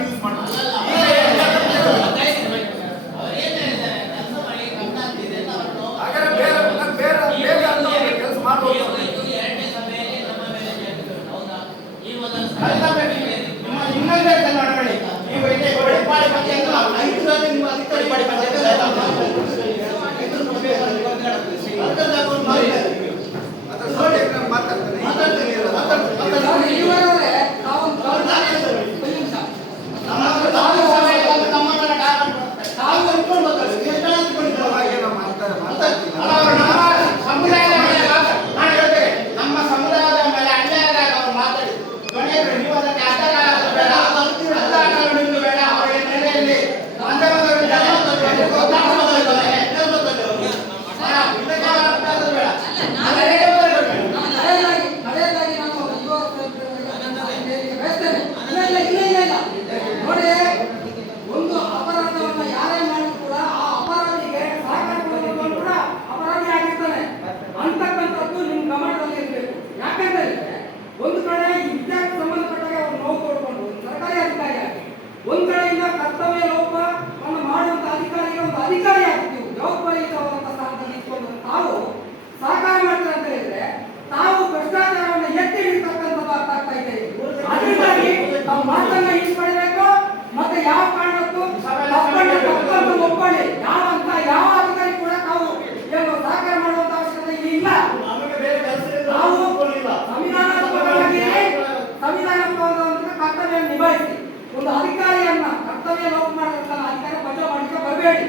Use ಮಾಡ್ತಾರೆ お怒りが買っための ಲೋಪ ಅಧಿಕಾರ ಬಚಾವ್ ಮಾಡಲಿಕ್ಕೆ ಬರಬೇಡಿ.